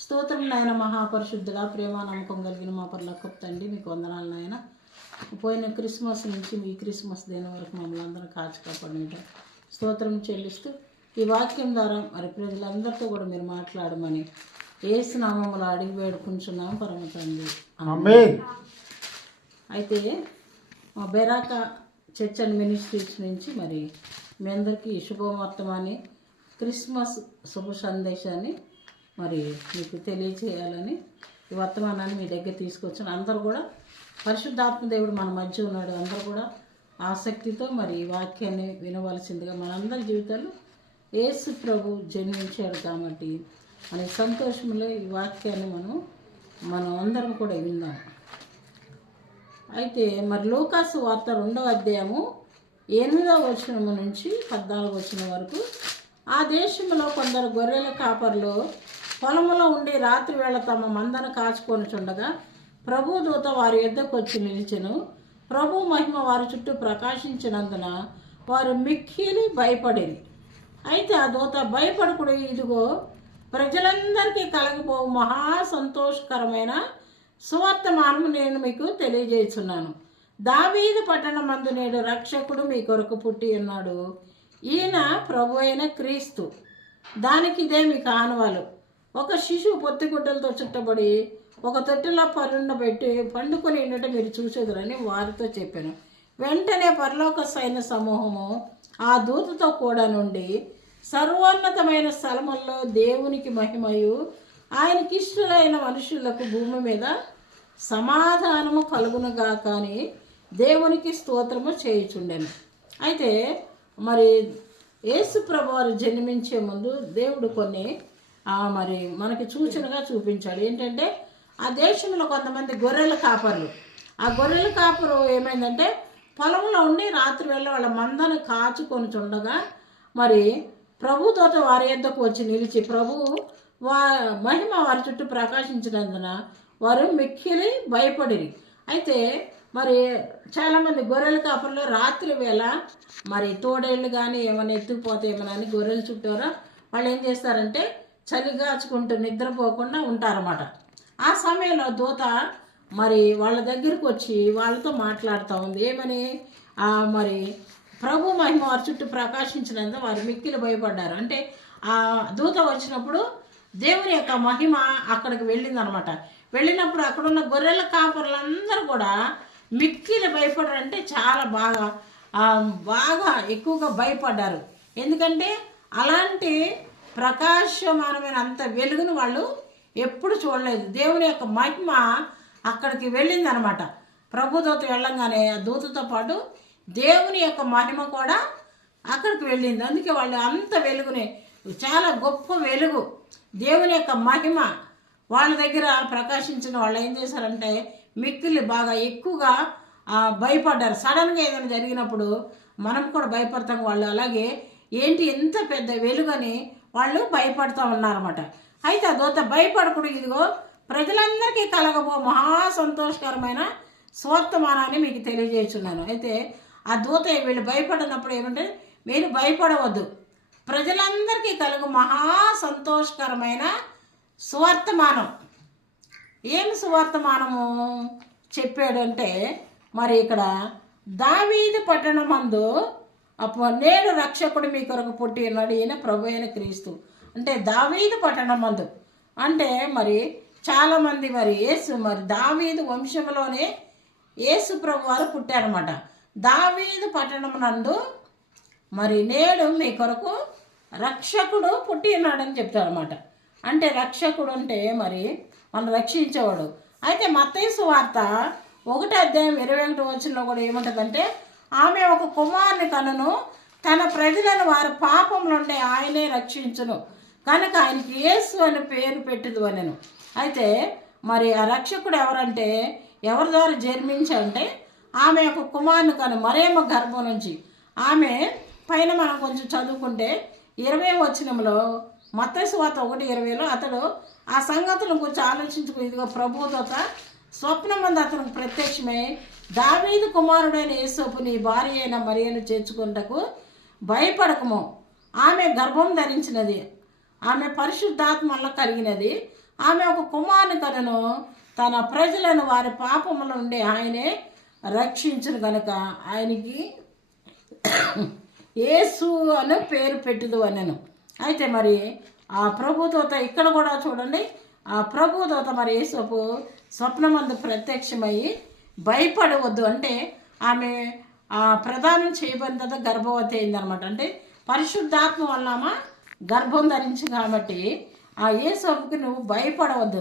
స్తోత్రం నాయన, మహాపరిశుద్ధుడా, ప్రేమ నమ్మకం కలిగిన మా పరలోకపు తండ్రి, మీకు వందనాలు నాయన. పోయిన క్రిస్మస్ నుంచి ఈ క్రిస్మస్ దినం వరకు మమ్మల్ని అందరం కాచి కాపాడినట స్తోత్రం చెల్లిస్తూ ఈ వాక్యం ద్వారా మరి ప్రజలందరితో కూడా మీరు మాట్లాడమని యేసు నామములో అడిగి వేడుకుంటున్నాం పరమ తండ్రి. అయితే మా బెరాక చర్చ్ అండ్ మినిస్ట్రీస్ నుంచి మరి మీ అందరికీ శుభవర్తమాని క్రిస్మస్ శుభ సందేశాన్ని మరి మీకు తెలియచేయాలని ఈ వర్తమానాన్ని మీ దగ్గర తీసుకొచ్చాను. అందరూ కూడా పరిశుద్ధాత్మ దేవుడు మన మధ్య ఉన్నాడు. అందరూ కూడా ఆసక్తితో మరి ఈ వాక్యాన్ని వినవలసిందిగా మనందరి జీవితాలు యేసు ప్రభు జన్మించాడు కాబట్టి మన సంతోషంలో ఈ వాక్యాన్ని మనం అందరం కూడా విందాం. అయితే మరి లూకాసు వార్త 2వ అధ్యాయము 8వ వచనము నుంచి 14వ వచనం వరకు. ఆ దేశంలో కొందరు గొర్రెల కాపర్లు పొలంలో ఉండి రాత్రి వేళ తమ మందను కాచుకొనుచుండగా ప్రభు దూత వారి యొద్దకు వచ్చి నిలిచెను. ప్రభు మహిమ వారి చుట్టూ ప్రకాశించినందున వారు మిక్కిలి భయపడిరి. అయితే ఆ దూత భయపడకుడు, ఇదిగో ప్రజలందరికీ కలగబో మహా సంతోషకరమైన సువర్తమానము నేను మీకు తెలియజేస్తున్నాను. దావీదు పట్టణమందు నేడు రక్షకుడు మీ కొరకు పుట్టి ఉన్నాడు. ఈయన ప్రభు అయిన క్రీస్తు. దానికి ఇదే మీకు ఆనవాలు. ఒక శిశువు పొత్తిగుడ్డలతో చుట్టబడి ఒక తొట్టిలో పరుండబెట్టి పండుకొని ఉండటం మీరు చూసేదురని వారితో చెప్పాను. వెంటనే పరలోక సైన్య సమూహము ఆ దూతతో కూడా నుండి సర్వోన్నతమైన స్థలముల్లో దేవునికి మహిమయు ఆయనకి ఇష్టలైన మనుషులకు భూమి మీద సమాధానము కలుగునుగా కానీ దేవునికి స్తోత్రము చేయుచుండెను. అయితే మరి యేసు ప్రభు వారు జన్మించే ముందు దేవుడు కొన్ని మరి మనకి సూచనగా చూపించాడు. ఏంటంటే ఆ దేశంలో కొంతమంది గొర్రెల కాపర్లు, ఆ గొర్రెల కాపరు ఏమైందంటే పొలంలో ఉండి రాత్రి వేళ వాళ్ళ మందను కాచుకొని చుండగా మరి ప్రభుతో వారి యొద్దకు వచ్చి నిలిచి ప్రభు మహిమ వారి చుట్టూ ప్రకాశించినందున వారు మిక్కిలి భయపడిరి. అయితే మరి చాలామంది గొర్రెల కాపర్లు రాత్రి వేళ మరి తోడేళ్ళు కానీ ఏమైనా ఎత్తుకుపోతే ఏమైనా అని గొర్రెల చుట్టూరా వాళ్ళు ఏం చేస్తారంటే చలిగాచుకుంటూ నిద్రపోకుండా ఉంటారన్నమాట. ఆ సమయంలో దూత మరి వాళ్ళ దగ్గరికి వచ్చి వాళ్ళతో మాట్లాడుతూ ఉంది. ఏమని? మరి ప్రభు మహిమ వారి చుట్టూ ప్రకాశించినందుకు వారు మిక్కిలి భయపడ్డారు. అంటే ఆ దూత వచ్చినప్పుడు దేవుని యొక్క మహిమ అక్కడికి వెళ్ళిందనమాట. వెళ్ళినప్పుడు అక్కడున్న గొర్రెల కాపర్లందరూ కూడా మిక్కిలి భయపడారు. అంటే చాలా బాగా ఎక్కువగా భయపడ్డారు. ఎందుకంటే అలాంటి ప్రకాశమానమైన అంత వెలుగును వాళ్ళు ఎప్పుడు చూడలేదు. దేవుని యొక్క మహిమ అక్కడికి వెళ్ళిందనమాట. ప్రభుదూత వెళ్ళంగానే ఆ దూతతో పాటు దేవుని యొక్క మహిమ కూడా అక్కడికి వెళ్ళింది. అందుకే వాళ్ళు అంత వెలుగునే, చాలా గొప్ప వెలుగు దేవుని యొక్క మహిమ వాళ్ళ దగ్గర ప్రకాశించిన వాళ్ళు ఏం చేశారంటే మిక్కిలి బాగా ఎక్కువగా భయపడ్డారు. సడన్గా ఏదైనా జరిగినప్పుడు మనం కూడా భయపడతాం. వాళ్ళు అలాగే ఏంటి ఎంత పెద్ద వెలుగని వాళ్ళు భయపడుతూ ఉన్నారన్నమాట. అయితే ఆ దూత భయపడకుడు, ఇదిగో ప్రజలందరికీ కలగబో మహా సంతోషకరమైన స్వర్తమానాన్ని మీకు తెలియజేస్తున్నాను. అయితే ఆ దూత వీళ్ళు భయపడినప్పుడు ఏమంటే మీరు భయపడవద్దు, ప్రజలందరికీ కలుగు మహా సంతోషకరమైన సువర్తమానం. ఏం సువర్తమానము చెప్పాడంటే మరి ఇక్కడ దావీదు పట్టణమందు నేడు రక్షకుడు మీ కొరకు పుట్టి ఉన్నాడు, ఈయన ప్రభు అయిన క్రీస్తు. అంటే దావీదు పట్టణమందు అంటే మరి చాలామంది మరి దావీదు వంశంలోనే యేసు ప్రభు వారు పుట్టారన్నమాట. దావీదు పట్టణమునందు మరి నేడు మీ కొరకు రక్షకుడు పుట్టి ఉన్నాడని చెప్తారన్నమాట. అంటే రక్షకుడు అంటే మరి మనం రక్షించేవాడు. అయితే మత్తయి సువార్త 1వ అధ్యాయం 21వ వచనంలో కూడా ఏముంటుందంటే ఆమె ఒక కుమారుని కనును, తన ప్రజలను వారి పాపం నుండి ఆయనే రక్షించును, కనుక ఆయనకి యేసు అని పేరు పెట్టుదు అనెను. అయితే మరి ఆ రక్షకుడు ఎవరంటే ఎవరి ద్వారా జన్మించాలంటే ఆమె ఒక కుమారుని కను మరేమ గర్భం నుంచి. ఆమె పైన మనం కొంచెం చదువుకుంటే 20వ వచనంలో మత్తయి సువార్త 1:20లో అతడు ఆ సంగతుల గురించి ఆలోచించుకుని, ఇదిగో ప్రభుదూత స్వప్నమందు అతనికి ప్రత్యక్షమై, దావీదు కుమారుడైన యేసోపు నీ భార్య అయిన మరియను చేర్చుకున్నటకు భయపడకము, ఆమె గర్భం ధరించినది, ఆమె పరిశుద్ధాత్మ వల్ల కలిగినది, ఆమె ఒక కుమారుని కనును, తన ప్రజలను వారి పాపముల నుండి ఆయనే రక్షించును గనుక ఆయనకి యేసు అని పేరు పెట్టుదు అనెను. అయితే మరి ఆ ప్రభుదూత ఇక్కడ కూడా చూడండి, ఆ ప్రభుదూత మరి యేసోపు స్వప్నమందు ప్రత్యక్షమయ్యి భయపడవద్దు అంటే ఆమె ప్రదానం చేయబడిన గర్భవతి అయిందనమాట. అంటే పరిశుద్ధాత్మ వల్ల ఆమె గర్భం ధరించి కాబట్టి ఆ యేసోపుకి నువ్వు భయపడవద్దు.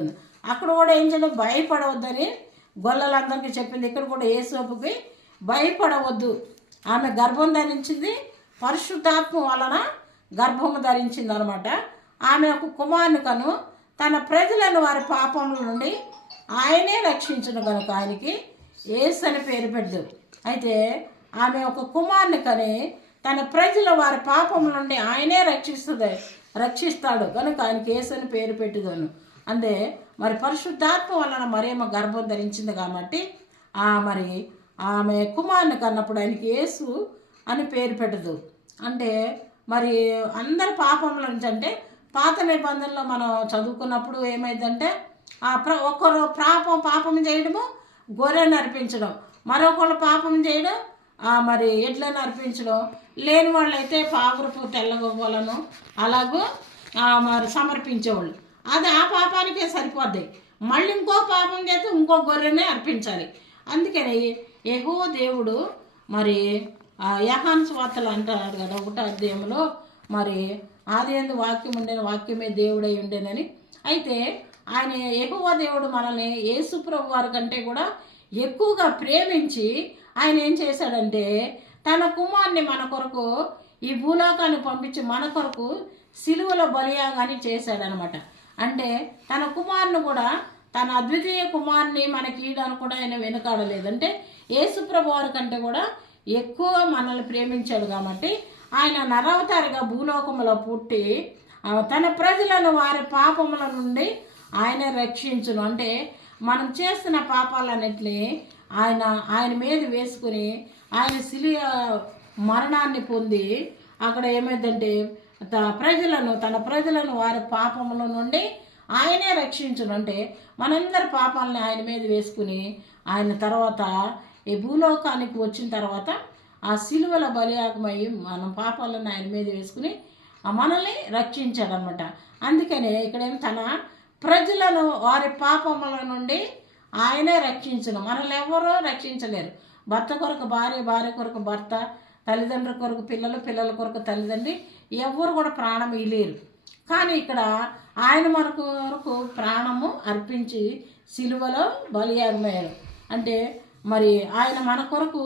అక్కడ కూడా ఏం చేయడం, భయపడవద్దని గొల్లలందరికీ చెప్పింది. ఇక్కడ కూడా యేసోపుకి భయపడవద్దు, ఆమె గర్భం ధరించింది, పరిశుద్ధాత్మ వలన గర్భము ధరించింది అనమాట. ఆమె ఒక కుమారుని కను, తన ప్రజలను వారి పాపముల నుండి ఆయనే రక్షించును కనుక ఆయనకి యేసు అని పేరు పెట్టదు. అయితే ఆమె ఒక కుమారుని కని తన ప్రజల వారి పాపముల నుండి ఆయనే రక్షిస్తాడు కనుక ఆయనకి యేసు అని పేరు పెట్టుదను. అంటే మరి పరిశుద్ధాత్మ వలన మరేమో గర్భం ధరించింది కాబట్టి మరి ఆమె కుమారుని కన్నప్పుడు ఆయనకి యేసు అని పేరు పెట్టదు. అంటే మరి అందరి పాపముల నుంచి, అంటే పాత నిబంధనలో మనం చదువుకున్నప్పుడు ఏమైందంటే ఒకరు పాపం చేయడము గొర్రెను అర్పించడం, మరొకళ్ళు పాపం చేయడం మరి ఎడ్లను అర్పించడం, లేని వాళ్ళైతే పావురపు తెల్లగొవ్వలను అలాగూ మరి సమర్పించేవాళ్ళు. అది ఆ పాపానికే సరిపోద్ది. మళ్ళీ ఇంకో పాపం చేస్తే ఇంకో గొర్రెనే అర్పించాలి. అందుకని యెహోవా దేవుడు మరి యోహాను సువార్తలు అంటారు కదా 1వ అధ్యాయంలో, మరి ఆదియందు వాక్యం ఉండేన, వాక్యమే దేవుడై ఉండేనని. అయితే ఆయన యెహోవా దేవుడు మనల్ని యేసు ప్రభు వారి కంటే కూడా ఎక్కువగా ప్రేమించి ఆయన ఏం చేశాడంటే తన కుమారుని మన కొరకు ఈ భూలోకాన్ని పంపించి మన కొరకు సిలువలో బలియాగాని చేశాడనమాట. అంటే తన కుమారుని కూడా, తన అద్వితీయ కుమారుని మనకి ఇయడానికి కూడా ఆయన వెనుకాడలేదు. అంటే యేసు ప్రభు వారి కంటే కూడా ఎక్కువ మనల్ని ప్రేమించాడు కాబట్టి ఆయన నరవతారిగా భూలోకములో పుట్టి తన ప్రజలను వారి పాపముల నుండి ఆయన రక్షించును. అంటే మనం చేస్తున్న పాపాలన్నిటిని ఆయన మీద వేసుకుని ఆయన శిలువ మరణాన్ని పొంది అక్కడ ఏమైందంటే తన ప్రజలను వారి పాపముల నుండి ఆయనే రక్షించును. అంటే మనందరి పాపాలని ఆయన మీద వేసుకుని ఆయన తర్వాత ఈ భూలోకానికి వచ్చిన తర్వాత ఆ సిలువల బలియాగమై మన పాపాలను ఆయన మీద వేసుకుని మనల్ని రక్షించాడనమాట. అందుకనే ఇక్కడేమో తన ప్రజలను వారి పాపముల నుండి ఆయనే రక్షించును. మనల్ని ఎవరో రక్షించలేరు. భర్త కొరకు భార్య, భార్య కొరకు భర్త, తల్లిదండ్రుల కొరకు పిల్లలు, పిల్లల కొరకు తల్లిదండ్రి, ఎవరు కూడా ప్రాణం ఇలేరు. కానీ ఇక్కడ ఆయన మన కొరకు ప్రాణము అర్పించి సిలువలో బలియాగమయ్యారు. అంటే మరి ఆయన మన కొరకు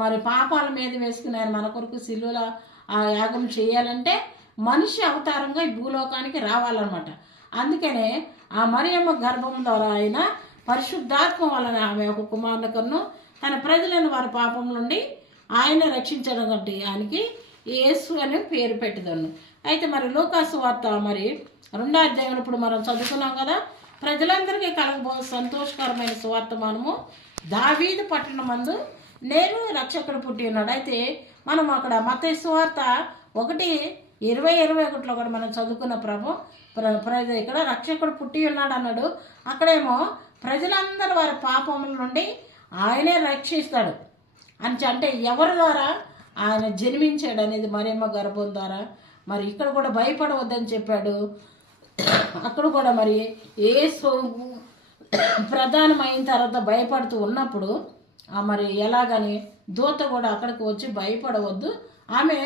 మరి పాపాల మీద వేసుకుని ఆయన మన కొరకు సిలువలో ఆ యాగం చేయాలంటే మనిషి అవతారంగా ఈ భూలోకానికి రావాలన్నమాట. అందుకనే ఆ మరియమ్మ గర్భం ద్వారా ఆయన పరిశుద్ధాత్మ వలన ఆమె ఒక కుమారుని కన్ను, తన ప్రజలను వారి పాపం నుండి ఆయన రక్షించడం కంటే ఆయనకి యేసు అని పేరు పెట్టదన్ను. అయితే మరి లూకాసు వార్త మరి 2వ అధ్యాయం ఇప్పుడు మనం చదువుకున్నాం కదా, ప్రజలందరికీ కలగబో సంతోషకరమైన సువార్తమానము దావీదు పట్టణమందు నేను రక్షకుడు పుట్టి ఉన్నాడు. అయితే మనం అక్కడ మత్తయి సువార్త 1:20-21లో కూడా మనం చదువుకున్న ఇక్కడ రక్షకుడు పుట్టి ఉన్నాడు అన్నాడు. అక్కడేమో ప్రజలందరూ వారి పాపముల నుండి ఆయనే రక్షిస్తాడు అని. అంటే ఎవరి ద్వారా ఆయన జన్మించాడు అనేది మరియమ్మ గర్భం ద్వారా. మరి ఇక్కడ కూడా భయపడవద్దని చెప్పాడు. అక్కడ కూడా మరి యేసు ప్రధానమైన తర్వాత భయపడుతూ ఉన్నప్పుడు మరి ఎలాగని దూత కూడా అక్కడికి వచ్చి భయపడవద్దు, ఆమె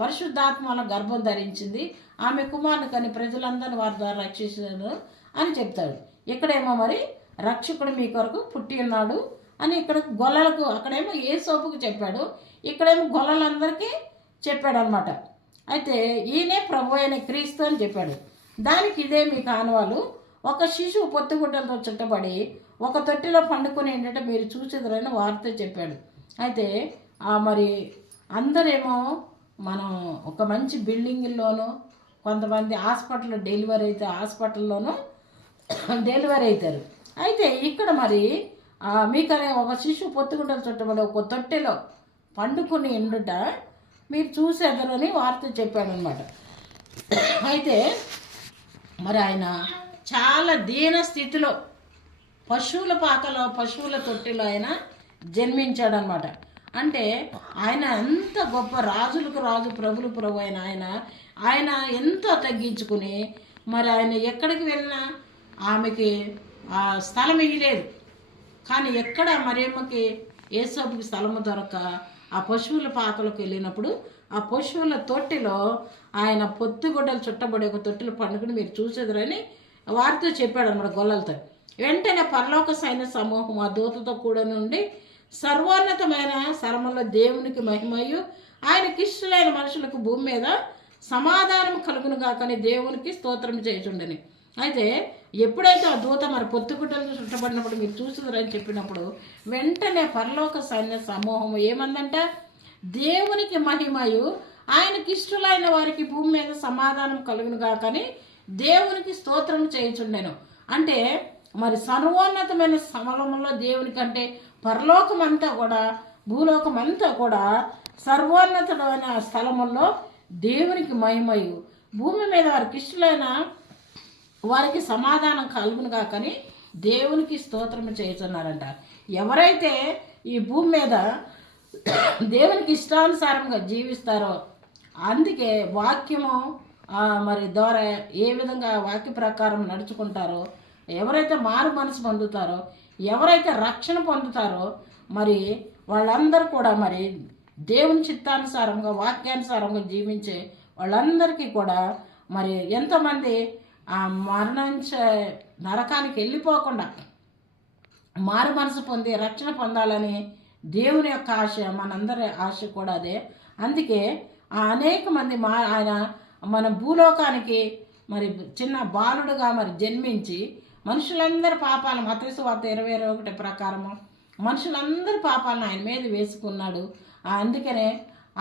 పరిశుద్ధాత్మల గర్భం ధరించింది, ఆమె కుమారుని కానీ ప్రజలందరినీ వారి ద్వారా రక్షించాడు అని చెప్తాడు. ఇక్కడేమో మరి రక్షకుడు మీ కొరకు పుట్టి ఉన్నాడు అని ఇక్కడ గొల్లలకు, అక్కడేమో యేసోపుకు చెప్పాడు, ఇక్కడేమో గొల్లలందరికీ చెప్పాడు అనమాట. అయితే ఈయనే ప్రభు అయిన క్రీస్తు అని చెప్పాడు. దానికి ఇదే మీ కానువాలు, ఒక శిశువు పొత్తుగుడ్డలతో చుట్టబడి ఒక తొట్టిలో పండుకొని ఏంటంటే మీరు చూసేదరైన వార్త చెప్పాడు. అయితే మరి అందరేమో మనం ఒక మంచి బిల్డింగుల్లోనూ కొంతమంది హాస్పిటల్లో హాస్పిటల్లోనూ డెలివరీ అవుతారు. అయితే ఇక్కడ మరి మీకనే ఒక శిశువు పొత్తుగుడ్డలు చుట్టబడి ఒక తొట్టెలో పండుకుని ఎండుట మీరు చూసేదరని వార్త చెప్పాడనమాట. అయితే మరి ఆయన చాలా దీన స్థితిలో పశువుల తొట్టిలో ఆయన జన్మించాడనమాట. అంటే ఆయన ఎంత గొప్ప రాజులకు రాజు ప్రభులు ప్రభు ఆయన ఎంతో తగ్గించుకుని మరి ఆయన ఎక్కడికి వెళ్ళినా ఆమెకి స్థలం ఇవ్వలేదు. కానీ ఎక్కడ మరియమ్మకి యేసోపుకి స్థలము దొరక ఆ పశువుల పాకలకు వెళ్ళినప్పుడు ఆ పశువుల తొట్టిలో ఆయన పొత్తిగుడ్డలు చుట్టబడి ఒక తొట్టిలో పండుగని మీరు చూసేదరని వారితో చెప్పాడు అన్నమాట గొల్లలతో. వెంటనే పరలోక సైన్య సమూహం ఆ దూతతో కూడా నుండి సర్వోన్నతమైన స్థలములో దేవునికి మహిమయు ఆయనకి ఇష్టలైన మనుషులకు భూమి మీద సమాధానం కలుగును కాకని దేవునికి స్తోత్రం చేయుచుండని. అయితే ఎప్పుడైతే ఆ దూత మరి పొత్తుగుడ్డలు చుట్టబడినప్పుడు మీరు చూసుదరని చెప్పినప్పుడు వెంటనే పరలోక సైన్య సమూహం ఏమందంట, దేవునికి మహిమయు ఆయనకి ఇష్టలైన వారికి భూమి మీద సమాధానం కలుగును కాకని దేవునికి స్తోత్రం చేయుచుండెను. అంటే మరి సర్వోన్నతమైన సమలంలో దేవునికి అంటే పరలోకమంతా కూడా భూలోకమంతా కూడా సర్వోన్నతమైన స్థలముల్లో దేవునికి మహిమయు భూమి మీద వారికి ఇష్టలైన వారికి సమాధానం కలుగును కాకని దేవునికి స్తోత్రం చేస్తున్నారంట. ఎవరైతే ఈ భూమి మీద దేవునికి ఇష్టానుసారంగా జీవిస్తారో, అందుకే వాక్యము మరి ద్వారా ఏ విధంగా వాక్య ప్రకారం నడుచుకుంటారో, ఎవరైతే మారు మనసు పొందుతారో, ఎవరైతే రక్షణ పొందుతారో మరి వాళ్ళందరూ కూడా మరి దేవుని చిత్తానుసారంగా వాక్యానుసారంగా జీవించే వాళ్ళందరికీ కూడా మరి ఎంతోమంది మరణించే నరకానికి వెళ్ళిపోకుండా మారు మనసు పొంది రక్షణ పొందాలని దేవుని యొక్క ఆశ, మనందరి ఆశ కూడా అదే. అందుకే అనేక మంది ఆయన మన భూలోకానికి మరి చిన్న బాలుడుగా మరి జన్మించి మనుషులందరి పాపాలను మత్తయి సువార్త 20:21 ప్రకారము మనుషులందరి పాపాలను ఆయన మీద వేసుకున్నాడు. అందుకనే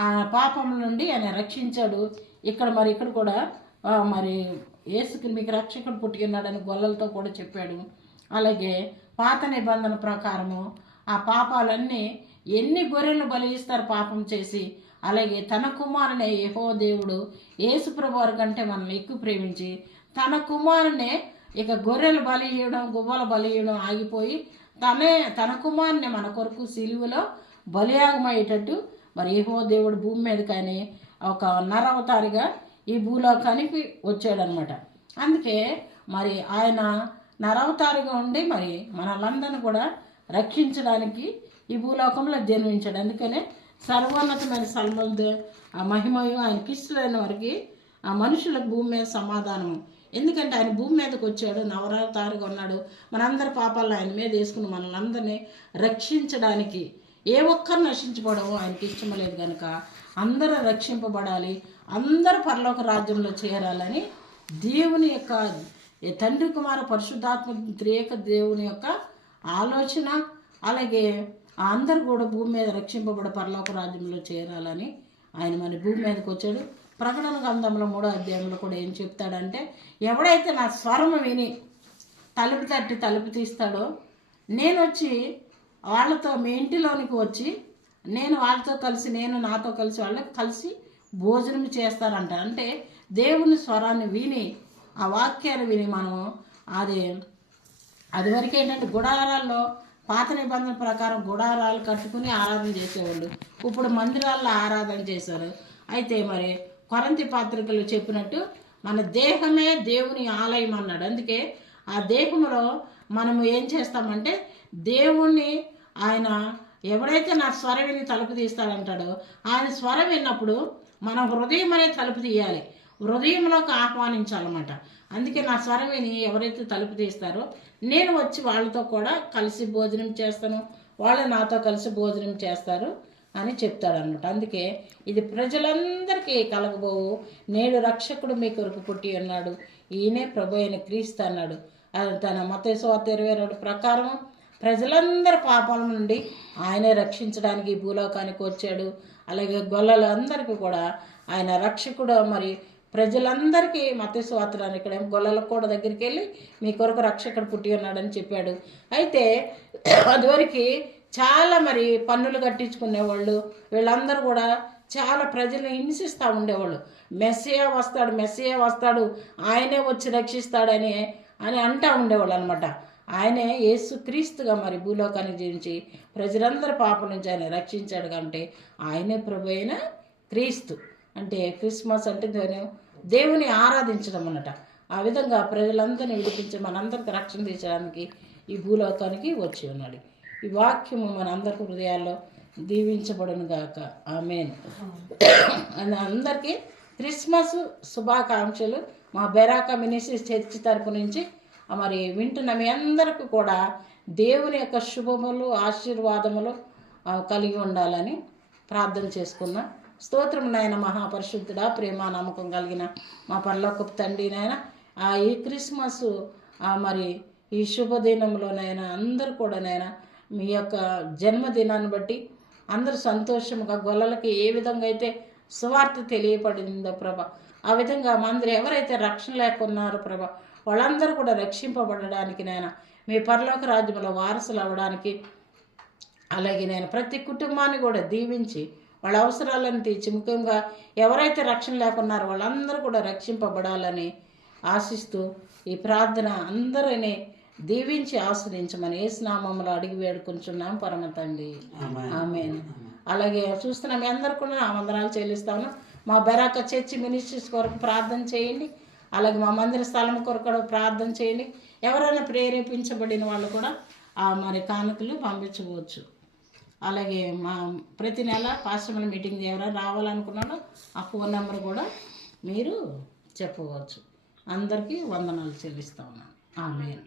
ఆ పాపం నుండి ఆయన రక్షించాడు. ఇక్కడ కూడా మరి యేసుకి మీకు రక్షకుడు పుట్టుకున్నాడని గొల్లలతో కూడా చెప్పాడు. అలాగే పాత నిబంధన ప్రకారము ఆ పాపాలన్నీ ఎన్ని గొర్రెలను బలి ఇస్తారు పాపం చేసి, అలాగే తన కుమారునే యెహోవా దేవుడు యేసుప్రభు వారి కంటే మనల్ని ఎక్కువ ప్రేమించి తన కుమారునే ఇక గొర్రెలు బలి ఇవ్వడం గువ్వల బలి ఇవ్వడం ఆగిపోయి తన కుమారుని మన కొరకు సిలువలో బలియాగమయ్యేటట్టు మరి యెహోవా దేవుడు భూమి మీద కానీ ఒక నరవతారిగా ఈ భూలోకానికి వచ్చాడనమాట. అందుకే మరి ఆయన నరవతారిగా ఉండి మరి మనలందరినీ కూడా రక్షించడానికి ఈ భూలోకంలో జన్మించాడు. అందుకనే సర్వోన్నతమైన స్థలములతో ఆ మహిమయు ఆయనకి ఇష్టలైన వారికి ఆ మనుషులకు భూమి మీద సమాధానము. ఎందుకంటే ఆయన భూమి మీదకి వచ్చాడు, నవరవతారిగా ఉన్నాడు. మనందరి పాపాలను ఆయన మీద వేసుకుని మనల్ని అందరినీ రక్షించడానికి. ఏ ఒక్కరు నశించబడము ఆయనకి ఇష్టం లేదు కనుక అందరూ రక్షింపబడాలి, అందరూ పరలోక రాజ్యంలో చేరాలని దేవుని యొక్క తండ్రి కుమార పరిశుద్ధాత్మ త్రియేక దేవుని యొక్క ఆలోచన. అలాగే అందరూ కూడా భూమి మీద రక్షింపబడ పరలోక రాజ్యంలో చేరాలని ఆయన మన భూమి మీదకి వచ్చాడు. ప్రకటన గ్రంథంలో 3వ అధ్యాయంలో కూడా ఏం చెప్తాడంటే, ఎవడైతే నా స్వరము విని తలుపు తట్టి తలుపు తీస్తాడో నేను వచ్చి వాళ్ళతో మీ ఇంటిలోనికి వచ్చి నేను వాళ్ళతో కలిసి నేను నాతో కలిసి వాళ్ళకి కలిసి భోజనం చేస్తారంట. అంటే దేవుని స్వరాన్ని విని ఆ వాక్యాన్ని విని మనం అది వరకు ఏంటంటే గుడారాల్లో పాత నిబంధన ప్రకారం గుడారాలు కట్టుకుని ఆరాధన చేసేవాళ్ళు, ఇప్పుడు మందిరాల్లో ఆరాధన చేశారు. అయితే మరి కొరింథీ పత్రికలో చెప్పినట్టు మన దేహమే దేవుని ఆలయం అన్నాడు. అందుకే ఆ దేహంలో మనము ఏం చేస్తామంటే దేవుణ్ణి ఆయన ఎవడైతే నా స్వరం విని తలుపు తీస్తాడంటాడో ఆయన స్వరం విన్నప్పుడు మన హృదయం అనే తలుపు తీయాలి, హృదయంలోకి ఆహ్వానించాలన్నమాట. అందుకే నా స్వరం విని ఎవరైతే తలుపు తీస్తారో నేను వచ్చి వాళ్ళతో కూడా కలిసి భోజనం చేస్తాను, వాళ్ళు నాతో కలిసి భోజనం చేస్తారు అని చెప్తాడనమాట. అందుకే ఇది ప్రజలందరికీ కలగబోవు నేడు రక్షకుడు మీ కొరకు పుట్టి ఉన్నాడు, ఈయనే ప్రభు అయిన క్రీస్తు అన్నాడు. తన మత్తయి సువార్త 22 ప్రకారం ప్రజలందరి పాపాల నుండి ఆయనే రక్షించడానికి భూలోకానికి వచ్చాడు. అలాగే గొల్లలందరికీ కూడా ఆయన రక్షకుడు మరి ప్రజలందరికీ మత్తయి సువార్తలోని ఇక్కడ గొల్లల కూడా దగ్గరికి వెళ్ళి మీ కొరకు రక్షకుడు పుట్టి ఉన్నాడని చెప్పాడు. అయితే అదివరకు చాలా మరి పన్నులు కట్టించుకునేవాళ్ళు, వీళ్ళందరూ కూడా చాలా ప్రజలను హింసిస్తూ ఉండేవాళ్ళు. మెస్సియా వస్తాడు, ఆయనే వచ్చి రక్షిస్తాడని అంటూ ఉండేవాళ్ళు అనమాట. ఆయనే యేసుక్రీస్తుగా మరి భూలోకాన్ని జీవించి ప్రజలందరి పాపం నుంచి ఆయన రక్షించాడు. కాబట్టి ఆయనే ప్రభు అయిన క్రీస్తు. అంటే క్రిస్మస్ అంటే దేవుని ఆరాధించడం అన్నట. ఆ విధంగా ప్రజలందరినీ విడిపించి మనందరికి రక్షణ తీర్చడానికి ఈ భూలోకానికి వచ్చి ఉన్నాడు. ఈ వాక్యము మనందరి హృదయాల్లో దీవించబడును గాక. ఆమేన్. అందరికీ క్రిస్మస్ శుభాకాంక్షలు. మా బెరాకా మినిస్ట్రీస్ చర్చి తరపు నుంచి మరి వింటున్న మీ అందరికీ కూడా దేవుని యొక్క శుభములు ఆశీర్వాదములు కలిగి ఉండాలని ప్రార్థన చేసుకున్నా. స్తోత్రం నాయన, మహాపరిశుద్ధుడా, ప్రేమ నమ్మకం కలిగిన మా పరలోకపు తండ్రి నాయన, ఈ క్రిస్మస్ మరి ఈ శుభదినంలోనైనా అందరూ కూడా నాయన మీ యొక్క జన్మదినాన్ని బట్టి అందరూ సంతోషంగా గొల్లలకి ఏ విధంగా అయితే సువార్త తెలియపడిందో ప్రభా, ఆ విధంగా మా అందరూ ఎవరైతే రక్షణ లేకున్నారో ప్రభా, వాళ్ళందరూ కూడా రక్షింపబడడానికి నాయన మీ పరలోక రాజ్యంలో వారసులు అవ్వడానికి, అలాగే నేను ప్రతి కుటుంబాన్ని కూడా దీవించి వాళ్ళ అవసరాలను తీర్చి, ముఖ్యంగా ఎవరైతే రక్షణ లేకున్నారో వాళ్ళందరూ కూడా రక్షింపబడాలని ఆశిస్తూ ఈ ప్రార్థన అందరినీ దీవించి ఆశ్రయించమని యేసు నామములో అడిగి వేడుకుంటున్నాం పరమ తండ్రి. ఆమేన్. అలాగే చూస్తున్న మీ అందరూ కూడా నా వందనాలు చెల్లిస్తాను. మా బెరాకా చర్చి మినిస్ట్రీస్ కొరకు ప్రార్థన చేయండి. అలాగే మా మందిర స్థలం కొరకు ప్రార్థన చేయండి. ఎవరైనా ప్రేరేపించబడిన వాళ్ళు కూడా మరి కానుకలు పంపించవచ్చు. అలాగే మా ప్రతి నెల పాస్టర్ల మీటింగ్ ఎవరైనా రావాలనుకున్నాడో ఆ ఫోన్ నెంబర్ కూడా మీరు చెప్పవచ్చు. అందరికీ వందనాలు చెల్లిస్తా ఉన్నాను. ఆమేన్.